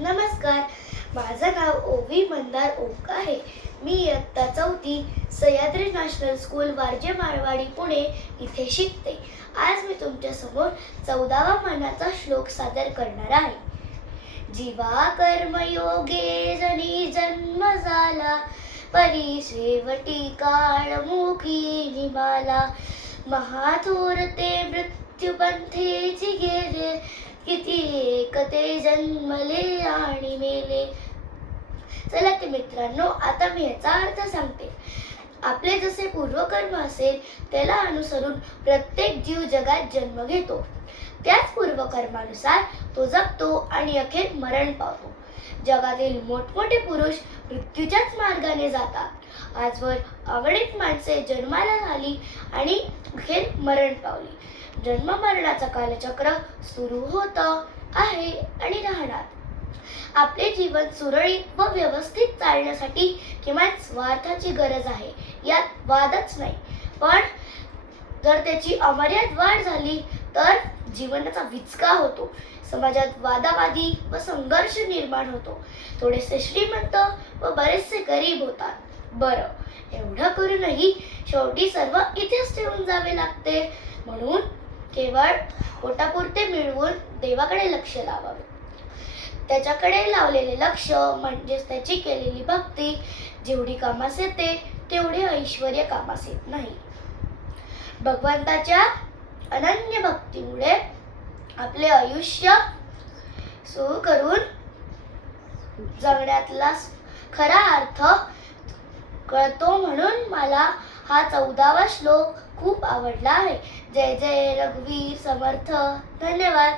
नमस्कार. माझं नाव ओवी मंदार ओक आहे. मी इयत्ता चौथी सह्याद्री नॅशनल स्कूल वारजे मारवाडी पुणे इथे शिकते. आज मी तुमच्यासमोर चौदावा मानाचा श्लोक सादर करणार आहे. जीवा कर्मयोगे जनी जन्म झाला परी शेवटी काळ मुखी निमाला. महाथोर ते मृत्यूपंथेची गेले किती एकते जन्मले आणि मेले. चला ते मित्रांनो आता मी याचा अर्थ सांगते. आपले जसे पूर्वकर्म असेल त्याला अनुसरून प्रत्येक जीव जगात जन्म घेतो. त्याच पूर्वकर्मानुसार तो जगतो आणि अखेर मरण पावतो. जगातील मोठमोठे पुरुष मृत्यूच्याच मार्गाने जातात. आजवर अगणित माणसे जन्माला आली आणि अखेर मरण पावली. जन्म मरणाचं कालचक्र सुरू होतं आहे आणि राहणार. आपले जीवन सुरळीत व व्यवस्थित चालण्यासाठी किमान स्वार्थाची गरज आहे यात वादच नाही. पण जर त्याची अमर्याद वाढ झाली तर जीवनाचा विचका होतो समाजात वादावादी व संघर्ष निर्माण होतो. थोडेसे श्रीमंत व बरेचसे गरीब होतात. बरं एवढं करूनही शेवटी सर्व इथेच ठेवून जावे लागते. म्हणून केवळ पोटापुरते मिळवून देवाकडे लक्ष लावावे. त्याच्याकडे लावलेले लक्ष म्हणजेच त्याची केलेली भक्ती जेवढी कामास येते तेवढी ऐश्वर कामास येत नाही. भगवंताच्या अनन्य भक्तीमुळे आपले आयुष्य सुरू करून जगण्यातला खरा अर्थ कळतो म्हणून मला हा चौदावा श्लोक खूप आवडला आहे. जय जय रघुवीर समर्थ. धन्यवाद.